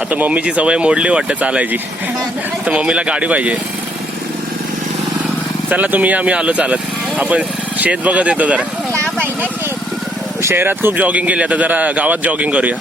आता मम्मीची सवय मोडली वाटते चालायची, तर मम्मीला गाडी पाहिजे. चला तुम्ही, आम्ही आलो चालत. आपण शेत बघत येतो जरा. शहरात खूप जॉगिंग केली, आता जरा गावात जॉगिंग करूया.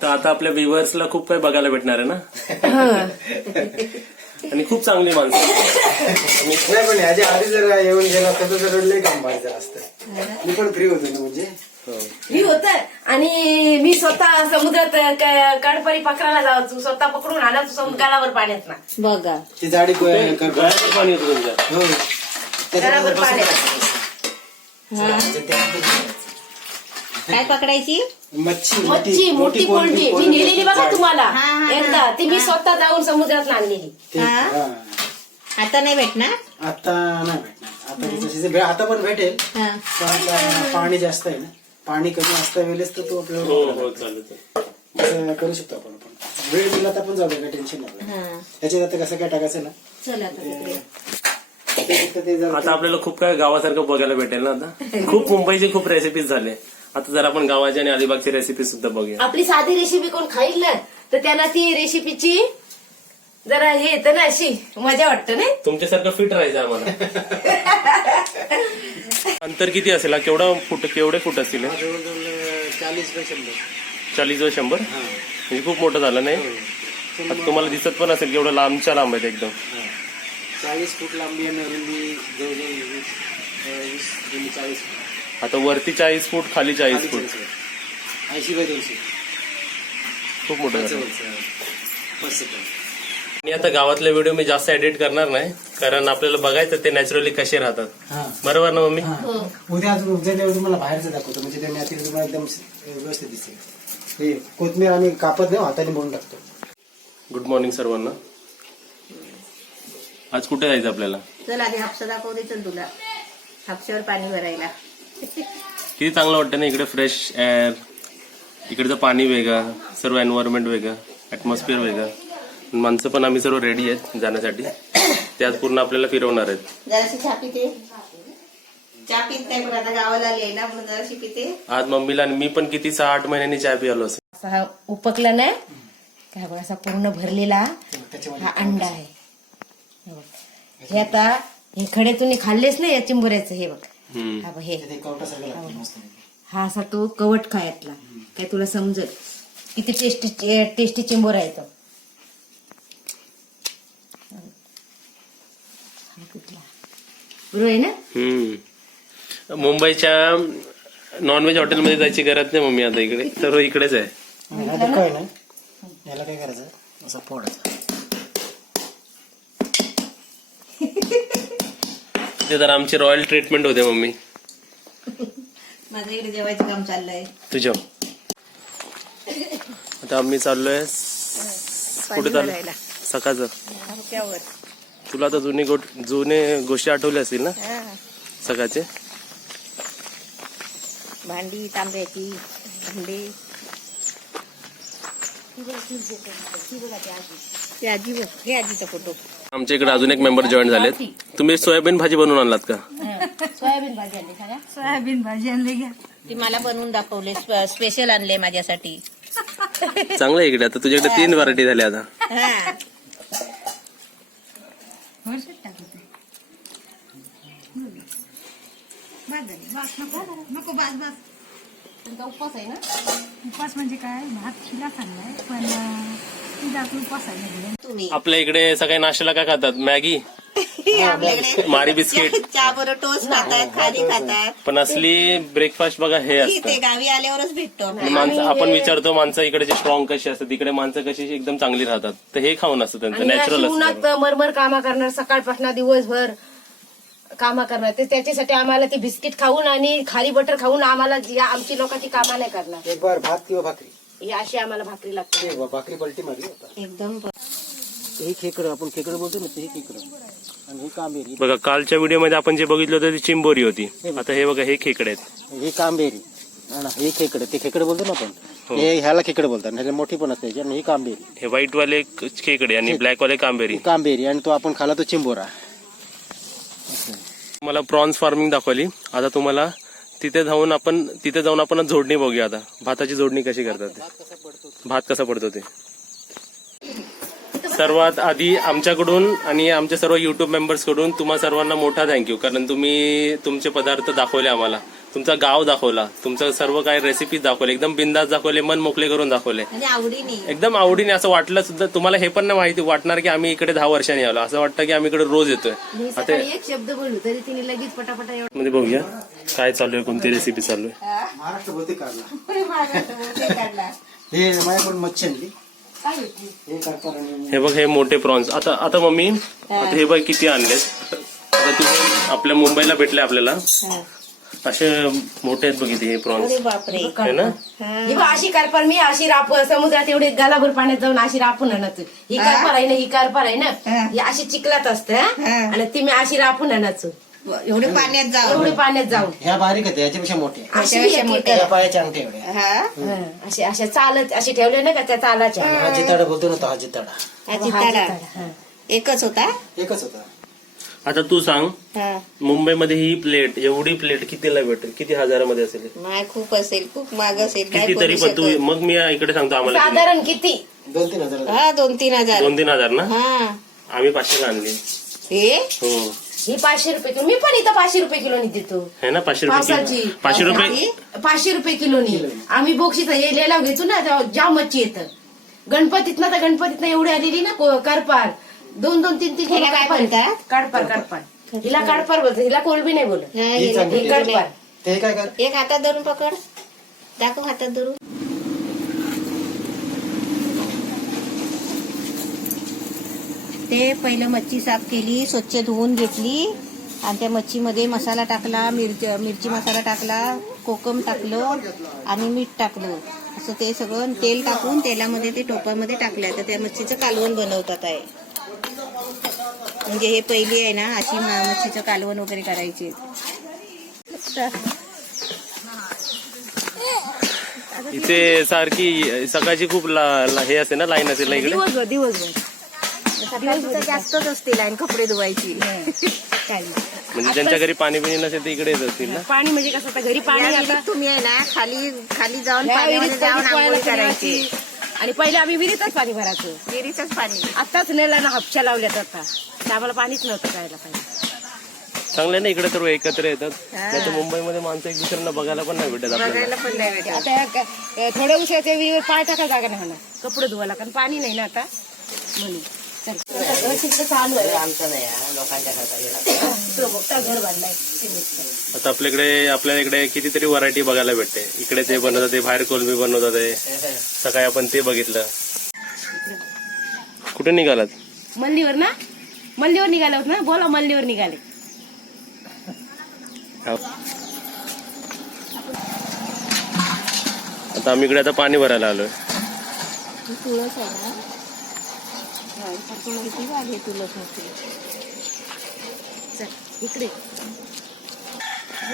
तर आता आपल्या व्ह्युअर्सला खूप काही बघायला भेटणार आहे ना. आणि खूप चांगली माणसं. नाही पण याच्या आधी जर येऊन गेला तर जर लय काम पाहिजे असतं. मी पण फ्री होतो ना, म्हणजे मी होत आणि मी स्वतः समुद्रात कडपरी पकडायला जायचो, स्वतः पकडून आणायचो समुद्रावर पाण्यात ना. बघा ती जाडी गळ्यात पाणी येतं तुमच्या. हो घरावर पाण्यात काय पकडायची? मच्छी, मोठी पोल्ट्री मी नेलेली बघा तुम्हाला एकदा. ती मी स्वतः जाऊन समुद्रात आणलेली. आता नाही भेटणार. आता नाही भेटणार. आता तिचं सीझन आता पण भेटेल, पण आता पाणी जास्त आहे ना. पाणी कमी असता वेळेस तर तो हो हो आपल्याला चालेल. करू शकतो आपण. वेळ दिला तर आपण जाऊ, काय टेन्शन नाही. त्याच्यात आता कसं काय टाकायचं ना. चल आता तिकडे. आता आपल्याला खूप काय गावासारखं बघायला भेटेल ना. आता खूप मुंबईचे खूप रेसिपीज झाले. आता जर आपण गावाची आणि अलिबागची रेसिपी सुद्धा बघूया. आपली साधी रेसिपी कोण खाईल ना, तर त्यांना ती रेसिपीची जरा हे येतं ना, अशी मजा वाटतं नाही. तुमच्यासारखं फिट राहायचं आम्हाला. अंतर किती असेल? केवढे फूट असतील? जवळजवळ 40 व 100. 40 व 100 म्हणजे खूप मोठं झालं नाही. आता तुम्हाला दिसत पण असेल केवढं लांबच्या लांब आहेत एकदम. 40 फूट लांबी आणि रुंदी जवळजवळ 40 फूट. आता वरती 40 फूट, खाली 40 फूट. 80 बाय 200. खूप मोठं झालं. 5 सेकंद. आणि आता गावातले व्हिडिओ मी जास्त एडिट करणार नाही, कारण आपल्याला बघायचं ते नॅचरली कसे राहतात. बरोबर ना मम्मी? उद्या तुम्हाला बाहेरचं दाखवतो, म्हणजे त्या मॅथीला तुम्हाला एकदम व्यवस्थित दिसेल. कोथमीर आम्ही कापत नाही, हाताने बनवून टाकतो. गुड मॉर्निंग सर्वांना. आज कुठे जायचं आपल्याला? चल आधी हापसा दाखवते. चल तुला हापशावर पाणी भरायला. किती चांगलं वाटतं ना इकडे. फ्रेश एअर, इकडचं पाणी वेगळं, सर्व एन्व्हायरमेंट वेगळं, ऍटमॉस्फिअर वेगळं. माणसं पण आम्ही सर्व रेडी आहेत जाण्यासाठी. ते आज पूर्ण आपल्याला फिरवणार आहेत. जराशी चहा पिते. चहा पित नाही पण आता गावाला आली आहे ना, म्हणून जराशी पिते. आज मम्मीला आणि मी पण किती 6-8 महिन्यांनी चहा पियालो असेल. असा हा उपकला नाही काय बघ, असा पूर्ण भरलेला हा अंडा आहे. हे आता हे खडे तुम्ही खाल्लेच नाही या चिंबोऱ्याचं. हे बघ, हा बघ, हे हा असा तो कवट खायातला. काय तुला समजल किती टेस्टी चिंबोरा आहे तो. बरोबर आहे ना. मुंबईच्या नॉनव्हेज हॉटेलमध्ये जायची गरज नाही मम्मी. आता इकडे सर्व इकडेच आहे. काय ना, याला काय करायचं, असा फोडायचा. ते तर आमची रॉयल ट्रीटमेंट होते मम्मी. माझं इकडे जेवायचं काम चाललंय. तुझ्या आता आम्ही चाललोय कुठे चाललो? सकाळचं. तुला आता जुने गोष्टी आठवल्या असतील ना सकाळचे. भांडी तांब्याची भांडी. आजी बघ, हे आजीचा फोटो. आमच्या इकडे अजून एक मेंबर जॉईन झालेत. तुम्ही सोयाबीन भाजी बनवून आणलात का? सोयाबीन भाजी आणली का? सोयाबीन भाजी आणली घ्या. ती मला बनवून दाखवले, स्पेशल आणले माझ्यासाठी. चांगलं आहे इकडे. आता तुझ्याकडे 3 व्हरायटी झाल्या आता. नको बास बास. तुमचा उपवास आहे ना? उपास म्हणजे काय, भात खिला खाल्लाय पण उपास आहे. तुम्ही आपल्या इकडे सकाळी नाश्त्याला काय खातात? मॅगी. आपल्याकडे मारी बिस्किट. चहा बरोबर टोस्ट खातात, खारी खातात. पण असली ब्रेकफास्ट बघा हे ही असतं. ते गावी आल्यावरच भेटतो आणि आपल्याला. माणसं आपण विचारतो माणसं इकडचे स्ट्रॉंग कशी असतात, तिकडे माणसं कशी एकदम चांगली राहतात. तर हे खाऊन असतं त्यांचं आणि नॅचरल अशी असतं. उन्हात मरमर कामा करणार, सकाळपासून दिवसभर कामा करणार, ते त्याच्यासाठी आम्हाला ते बिस्किट खाऊन आणि खारी बटर खाऊन आम्हाला या आमची लोकांची कामा नाही करणार. एक बार भात किंवा भाकरी, ही अशी आम्हाला भाकरी लागते. भाकरी पलटी मारली आता. एकदम हे खेकडं, आपण खेकडं बोलतो ना, ते हे खेकडं आणि हे कांबेरी. बघा कालच्या व्हिडिओमध्ये आपण जे बघितलं होतं ती चिंबोरी होती. आता हे बघा हे खेकडे आहेत. हे कांबेरी आणि हे खेकडं, ते खेकडं बोलतो ना आपण, हे ह्याला खेकडं बोलतात. ह्याला मोठी पण असते आणि ही कांबेरी. हे व्हाईट वाले खेकडे आणि ब्लॅक वाले कांबेरी. कांबेरी आणि तो आपण खाला तो चिंबोरा. मला प्रॉन्स फार्मिंग दाखवली. आता तुम्हाला तिथे जाऊन आपण जोडणी बघूया. आता भाताची जोडणी कशी करतात ते, भात कसा पडतो ते. सर्वात आधी आमच्याकडून आणि आमच्या सर्व युट्यूब मेंबर्स कडून तुम्हा सर्वांना मोठा थँक्यू. कारण तुम्ही तुमचे पदार्थ दाखवले आम्हाला, तुमचा गाव दाखवला, तुमचं सर्व काही रेसिपी दाखवले, एकदम बिंदास दाखवले, मन मोकळे करून दाखवले, आणि आवडीने एकदम आवडीने. असं वाटलं सुद्धा तुम्हाला हे पण नाही माहिती वाटणार की आम्ही इकडे 10 वर्षांनी आलो. असं वाटतं की आम्ही इकडे रोज येतोय. मी आता सकाळी एक शब्द बोललो तरी तिने लगेच पटापटा एवढं. मध्ये बघूया काय चालू आहे, कोणती रेसिपी चालू आहे. महाराष्ट्र बहुतेक काढला. काढला. हे माझ्याकडून मच्छी आणली. काय होती? हे करतात आणि हे बघ हे मोठे प्रॉन्स. आता मम्मी आता हे बघ किती आणलेत. आता तुम्ही आपल्या मुंबईला भेटले आपल्याला असे मोठे आहेत बघितले हे प्रॉन्स अरे बापरे. आहे ना. ही बघ अशी कारपार मी अशी राप समुद्रात एवढे गालाभर पाण्यात जाऊन अशी रापून आणत. ही कारपार आहे ना, ही कारपार आहे ना, ही अशी चिखलात असते आणि ती मी अशी रापून आणायचो एवढे पाण्यात जाऊ. एवढे पाण्यात जाऊन. ह्या बारीक आहेत, याच्यापेक्षा मोठे. अशी एक एक या पायाच्या अंगठ्या एवढ्या. हा असे असे चालत असे ठेवले ना का त्या चालाच्या. हा जिताडा बोलतो ना तो, हा जिताडा हा चिताडा एकच होता. एकच होता. आता तू सांग हा मुंबईमध्ये ही प्लेट एवढी प्लेट कितीला भेटेल, किती हजारामध्ये असेल. माय खूप असेल, खूप महाग असेल. काय किती तरी बोलू पण तू शकत. मग मी इकडे सांगतो आम्हाला किती. साधारण किती? 2-3 हजार. हा 2-3 हजार. 2-3 हजार ना. हा आम्ही 500 आणली. हे हो ही 500 रुपये किलो. मी पण इथं 500 रुपये किलोनी देतो. है ना. 500 रुपये पावसाची. किलो. 500 रुपये 500 रुपये किलोनी आम्ही बोक्षीचा हे लिलाव घेतो ना, तेव्हा जाम मच्छी येतं. गणपतीतनं तर गणपतीतनं एवढी आलेली ना करपार 2-2, 3-3 किलो ह्याला काय म्हणतात? काडपार. हिला काडपार बोलतो, हिला कोलबी नाही बोलत. हा, ही हे चांगली. ही काडपार. ते काय कर, एक हातात धरून पकड. दाखव हातात धरून. ते पहिलं मच्छी साफ केली, स्वच्छ धुवून घेतली आणि त्या मच्छीमध्ये मसाला टाकला, मिरची मसाला टाकला, कोकम टाकलं आणि मीठ टाकलं. असं ते सगळं तेल टाकून तेलामध्ये ते टोपामध्ये टाकलं. तर त्या मच्छीचं कालवण बनवतात आहे. म्हणजे हे पहिली आहे ना अशी मच्छीचं कालवण वगैरे करायची. इथे सारखी सकाळची खूप हे असते ना, लाईन असेल ना इकडे. दिवसभर जास्तच असते लाईन कपडे धुवायची. म्हणजे ज्यांच्या घरी पाणी बिणी नसेल ते इकडे येत असतील ना. पाणी म्हणजे कसं आता घरी पाणी या आता विहिरीत तुम्ही आहे ना खाली जाऊन ह्या पाण्यामध्ये विहिरीत जाऊन कधी आंघोळी पोहायला करायची. करायची. आणि पहिले आम्ही विहिरीतच पाणी भरायचो. विहिरीचंच पाणी. आताच नेला ना हापशा लावल्यात आता, तर आम्हाला पाणीच नव्हतं प्यायला पाहिजे. चांगलं ना इकडे सर्व एकत्र येतात. नाही तर मुंबईमध्ये माणसं एक दुसऱ्यांना बघायला पण नाही भेटत आपल्याला. बघायला पण नाही भेटत. आता थोड्या उशिरा विहिरीवर पाय टाकायला जागा नाही होणार, कपडे धुवायला, कारण पाणी नाही ना आता म्हणून. चालू आहे घर बांधलाय. आता आपल्या इकडे कितीतरी व्हरायटी बघायला भेटते. इकडे ते बनवतात, ते बाहेर कोलंबी बनवतात. ते सकाळी आपण ते बघितलं. कुठे निघालात? मल्लीवर ना, मल्लीवर निघाले होत ना. बोला, मल्लीवर निघाले. आता आम्ही इकडे आता पाणी भरायला आलोय. तुळस आहे ना, किती वाढली तुळस मोठी. चल इकडे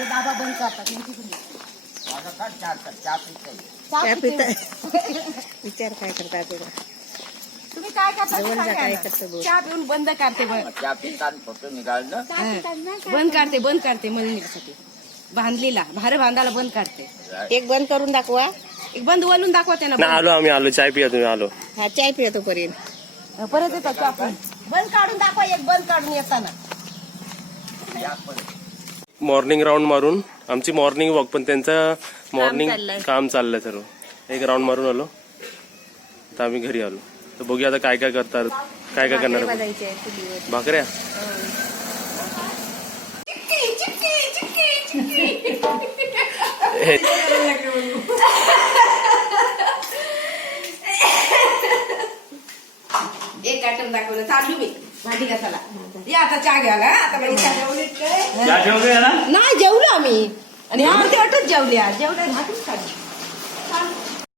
बाबा बंद करतात. विचार काय करता तुला. तुम्ही काय करता? जवळ जा, काय करतं बोल. चहा पिऊन बंद करते. बंद करते मलिनीसाठी बांधलेला भार बांधायला बंद करते. एक बंद करून दाखवा. एक बंद वळून दाखवा त्यांना. ना आम्ही आलो. चाय पिया तुम्ही. आलो. हा चाय पितो पर्यंत. परत येतात आपण. बंद काढून दाखवा. एक बंद काढून येताना. मॉर्निंग राऊंड मारून आमची मॉर्निंग वॉक, पण त्यांचं मॉर्निंग काम चाललंय सर्व. एक राऊंड मारून आलो तर आम्ही घरी आलो. तर बघूया आता काय काय करतात, काय काय करणार. भाकऱ्या एक आयटम दाखवलं चालू मी भांडी घासायला या आता चहा घ्यायला आता बाई चहा जेवली काय क्या ठेवते ना नाही जेवलो आम्ही आणि आमच्या वाटच जेवल्या जेवल्या भातच खाली